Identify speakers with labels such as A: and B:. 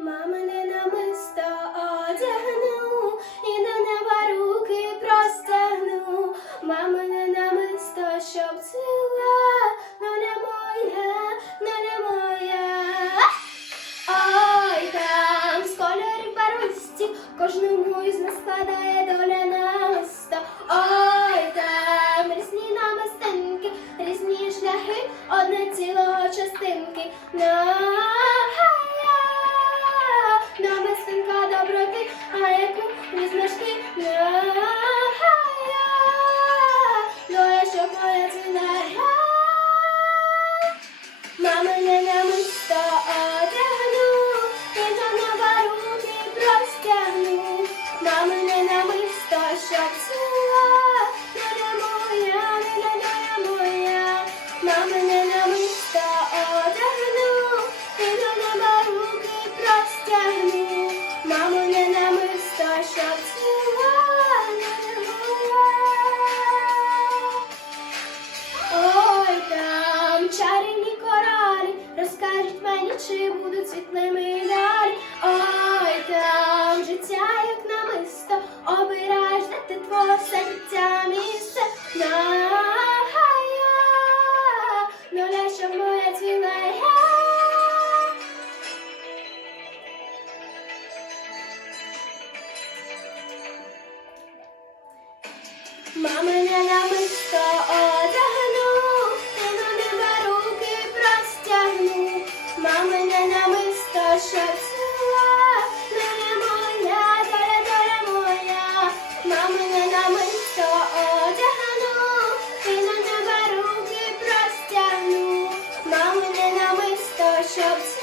A: Мамине намисто одягну і до неба руки простягну. Мамине намисто, щоб цвіла, но моя, но моя. Ой, там з кольорів барвисті, кожному із нас складає доля намисто. Ой, там різні намистинки, різні шляхи, одне цілого частинки. Розкажуть мені, чи будуть світлими далі. Ой, там твоє серця місце. На доля, що щоб